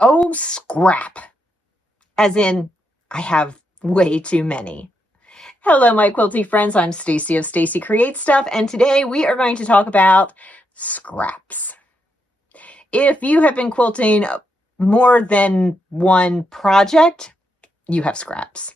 Oh, scrap. As in, I have way too many. Hello, my quilty friends. I'm Stacy of Stacy Creates Stuff, and today we are going to talk about scraps. If you have been quilting more than one project, you have scraps.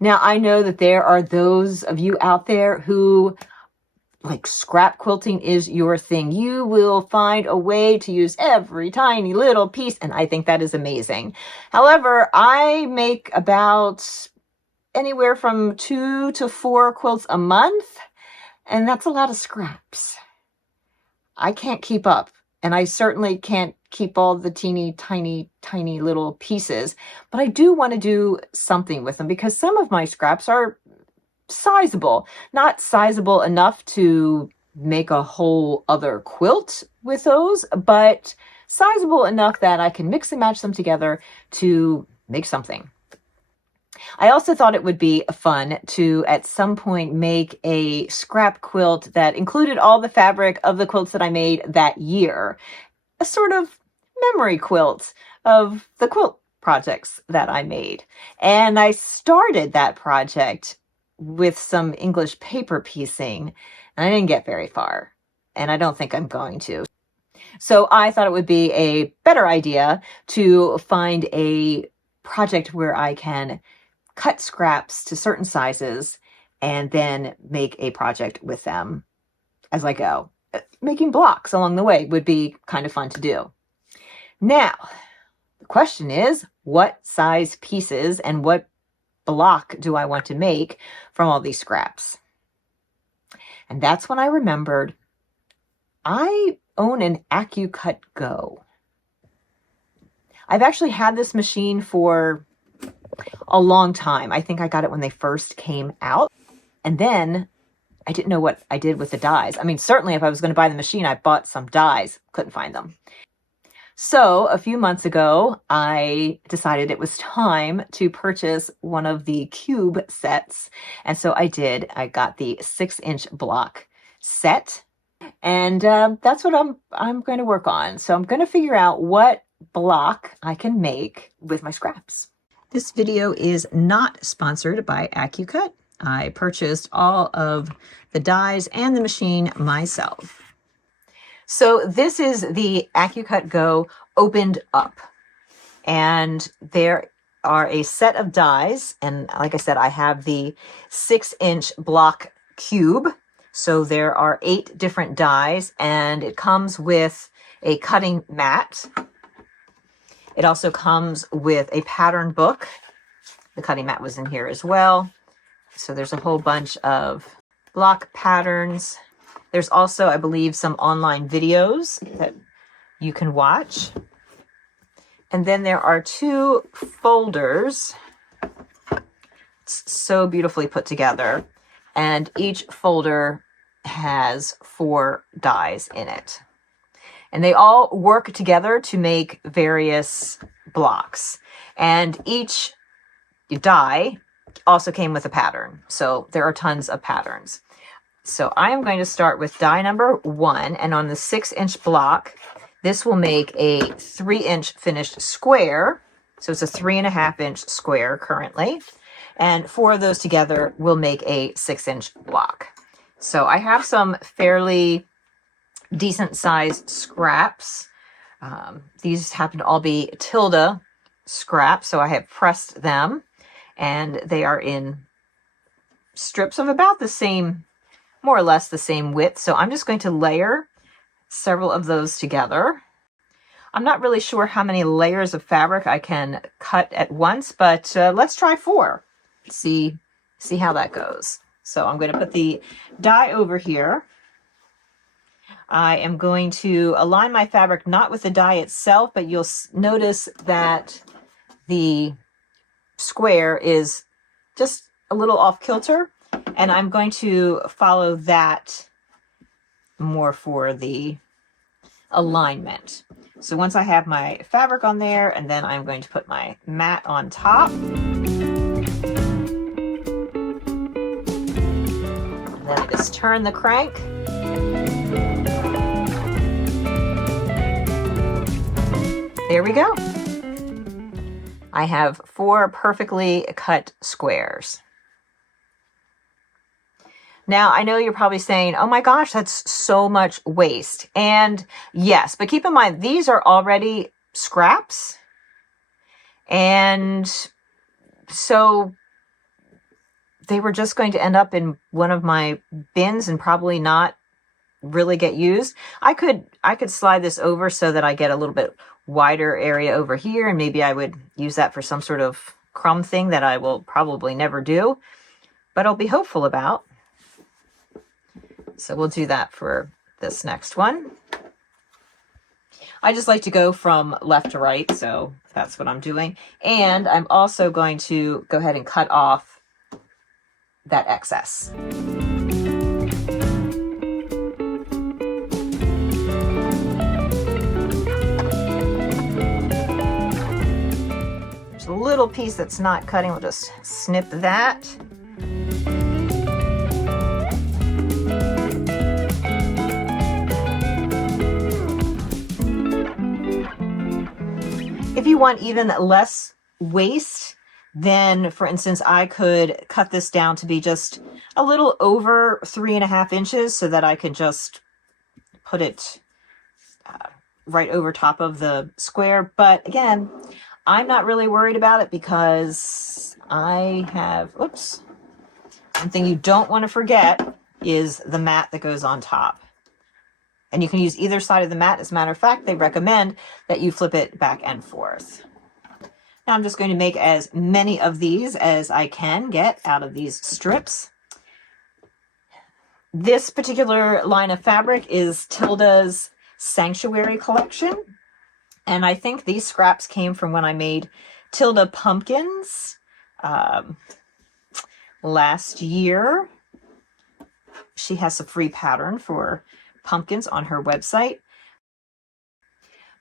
Now, I know that there are those of you out there who, like, scrap quilting is your thing. You will find a way to use every tiny little piece, and I think that is amazing. However, I make about anywhere from 2 to 4 quilts a month, and that's a lot of scraps. I can't keep up, and I certainly can't keep all the teeny tiny little pieces, but I do want to do something with them because some of my scraps are sizable, not sizable enough to make a whole other quilt with those, but sizable enough that I can mix and match them together to make something. I also thought it would be fun to at some point make a scrap quilt that included all the fabric of the quilts that I made that year, a sort of memory quilt of the quilt projects that I made. And I started that project with some English paper piecing, and I didn't get very far, and I don't think I'm going to. So I thought it would be a better idea to find a project where I can cut scraps to certain sizes and then make a project with them as I go. Making blocks along the way would be kind of fun to do. Now, the question is, what size pieces and what block do I want to make from all these scraps? And that's when I remembered I own an AccuCut GO. I've actually had this machine for a long time. I think I got it when they first came out. And then I didn't know what I did with the dies. I mean, certainly if I was going to buy the machine, I bought some dies. Couldn't find them. So a few months ago, I decided it was time to purchase one of the cube sets. And so I did. I got the 6-inch block set. And that's what I'm going to work on. So I'm going to figure out what block I can make with my scraps. This video is not sponsored by AccuCut. I purchased all of the dies and the machine myself. So this is the AccuCut GO opened up, and there are a set of dies, and like I said, I have the 6-inch block cube, so there are 8 different dies, and it comes with a cutting mat. It also comes with a pattern book. The cutting mat was in here as well. So there's a whole bunch of block patterns. There's also, I believe, some online videos that you can watch. And then there are 2 folders. It's so beautifully put together. And each folder has 4 dies in it. And they all work together to make various blocks. And each die also came with a pattern. So there are tons of patterns. So I am going to start with die number 1. And on the 6-inch block, this will make a 3-inch finished square. So it's a 3.5-inch square currently. And 4 of those together will make a 6-inch block. So I have some fairly decent sized scraps. These happen to all be Tilda scraps, so I have pressed them, and they are in strips of about the same, more or less the same width. So I'm just going to layer several of those together. I'm not really sure how many layers of fabric I can cut at once, but let's try 4. See how that goes. So I'm going to put the die over here. I am going to align my fabric not with the die itself, but you'll notice that the square is just a little off kilter, and I'm going to follow that more for the alignment. So once I have my fabric on there, and then I'm going to put my mat on top. And then I just turn the crank. There we go. I have 4 perfectly cut squares. Now, I know you're probably saying, oh my gosh, that's so much waste. And yes, but keep in mind, these are already scraps. And so they were just going to end up in one of my bins and probably not really get used. I could slide this over so that I get a little bit wider area over here, and maybe I would use that for some sort of crumb thing that I will probably never do, but I'll be hopeful about. So we'll do that for this next one. I just like to go from left to right, so that's what I'm doing. And I'm also going to go ahead and cut off that excess. There's a little piece that's not cutting. We'll just snip that. If you want even less waste, then for instance, I could cut this down to be just a little over 3.5 inches so that I could just put it right over top of the square. But again, I'm not really worried about it because I have, oops, something you don't want to forget is the mat that goes on top. And you can use either side of the mat. As a matter of fact, they recommend that you flip it back and forth. Now I'm just going to make as many of these as I can get out of these strips. This particular line of fabric is Tilda's Sanctuary collection. And I think these scraps came from when I made Tilda pumpkins last year. She has a free pattern for pumpkins on her website.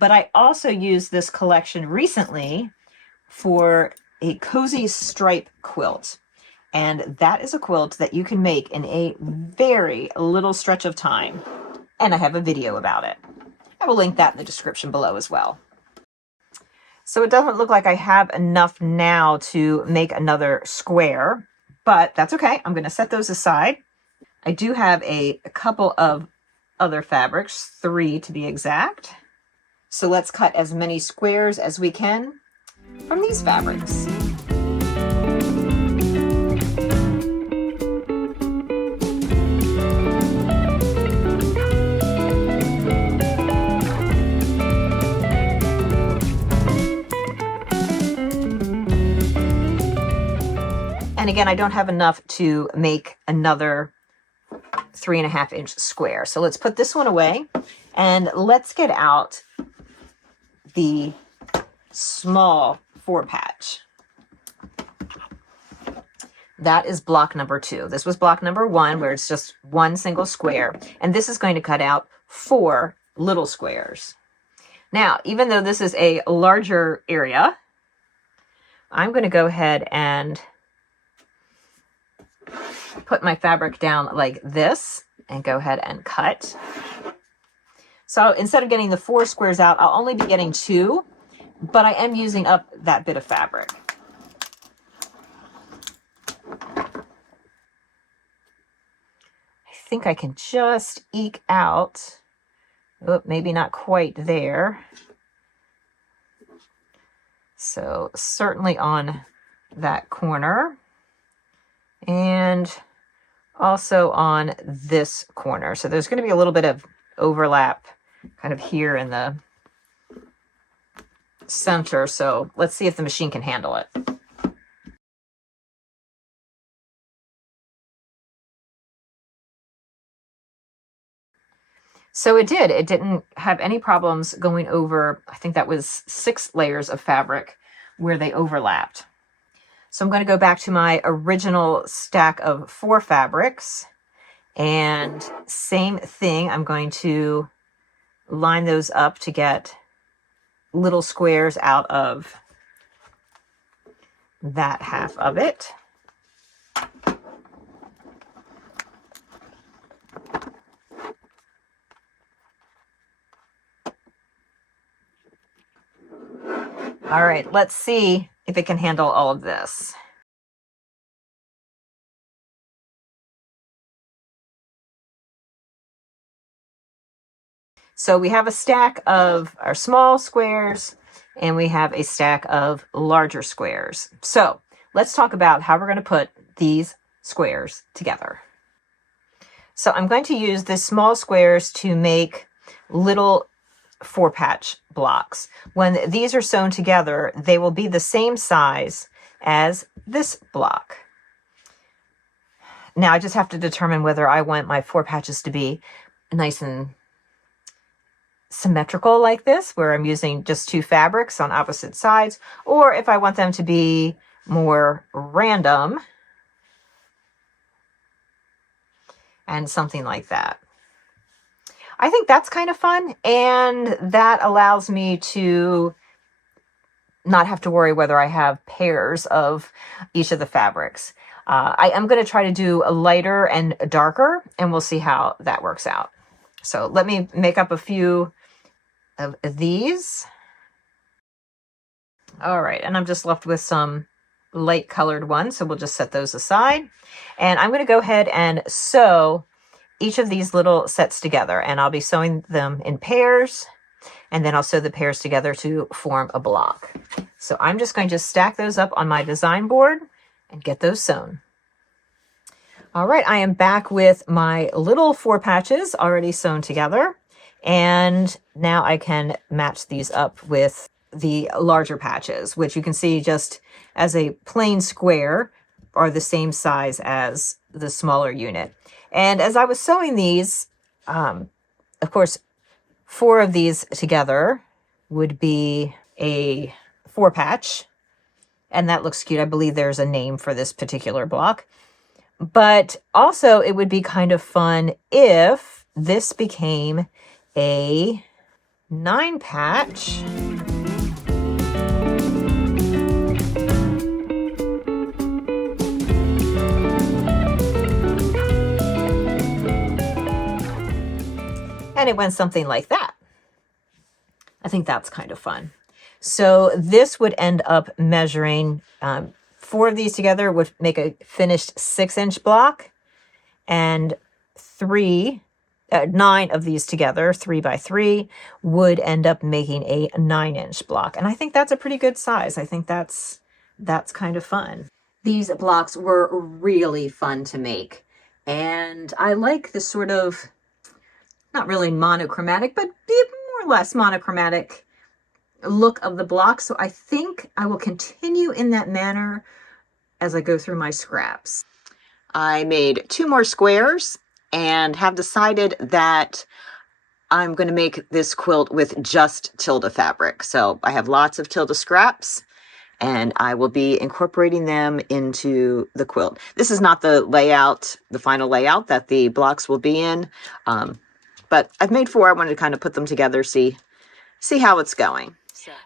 But I also used this collection recently for a cozy stripe quilt. And that is a quilt that you can make in a very little stretch of time. And I have a video about it. I will link that in the description below as well. So it doesn't look like I have enough now to make another square, but that's okay. I'm going to set those aside. I do have a couple of other fabrics, 3 to be exact. So let's cut as many squares as we can from these fabrics. And again, I don't have enough to make another 3.5 inch square. So let's put this one away and let's get out the small 4 patch. That is block number 2. This was block number 1 where it's just one single square. And this is going to cut out 4 little squares. Now, even though this is a larger area, I'm going to go ahead and put my fabric down like this and go ahead and cut. So instead of getting the 4 squares out, I'll only be getting 2, but I am using up that bit of fabric. I think I can just eke out, oh, maybe not quite there. So certainly on that corner. And also on this corner. So there's going to be a little bit of overlap kind of here in the center. So let's see if the machine can handle it. So it did. It didn't have any problems going over, I think that was 6 layers of fabric where they overlapped. So I'm going to go back to my original stack of 4 fabrics, and same thing, I'm going to line those up to get little squares out of that half of it. All right, let's see if it can handle all of this. So we have a stack of our small squares and we have a stack of larger squares. So let's talk about how we're going to put these squares together. So I'm going to use the small squares to make little 4-patch blocks. When these are sewn together, they will be the same size as this block. Now I just have to determine whether I want my 4 patches to be nice and symmetrical like this, where I'm using just 2 fabrics on opposite sides, or if I want them to be more random and something like that. I think that's kind of fun, and that allows me to not have to worry whether I have pairs of each of the fabrics. I am going to try to do a lighter and a darker, and we'll see how that works out. So let me make up a few of these. All right, and I'm just left with some light colored ones, so we'll just set those aside. And I'm going to go ahead and sew each of these little sets together, and I'll be sewing them in pairs, and then I'll sew the pairs together to form a block. So I'm just going to stack those up on my design board and get those sewn. All right, I am back with my little 4 patches already sewn together, and now I can match these up with the larger patches, which you can see just as a plain square are the same size as the smaller unit. And as I was sewing these, of course, 4 of these together would be a 4 patch, and that looks cute. I believe there's a name for this particular block. But also it would be kind of fun if this became a 9 patch. And it went something like that. I think that's kind of fun. So this would end up measuring, 4 of these together would make a finished 6-inch block, and 9 of these together, 3 by 3, would end up making a 9-inch block. And I think that's a pretty good size. I think that's kind of fun. These blocks were really fun to make. And I like this sort of, not really monochromatic, but more or less monochromatic look of the block. So I think I will continue in that manner as I go through my scraps. I made 2 more squares and have decided that I'm going to make this quilt with just Tilda fabric. So I have lots of Tilda scraps, and I will be incorporating them into the quilt. This is not the layout, the final layout that the blocks will be in, but I've made 4. I wanted to kind of put them together, see how it's going.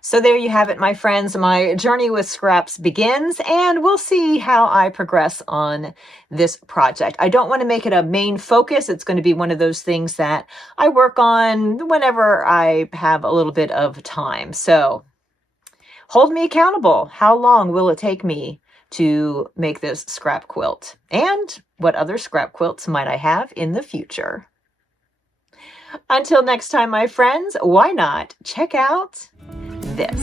So there you have it, my friends. My journey with scraps begins, and we'll see how I progress on this project. I don't want to make it a main focus. It's going to be one of those things that I work on whenever I have a little bit of time. So hold me accountable. How long will it take me to make this scrap quilt? And what other scrap quilts might I have in the future? Until next time, my friends, why not check out this?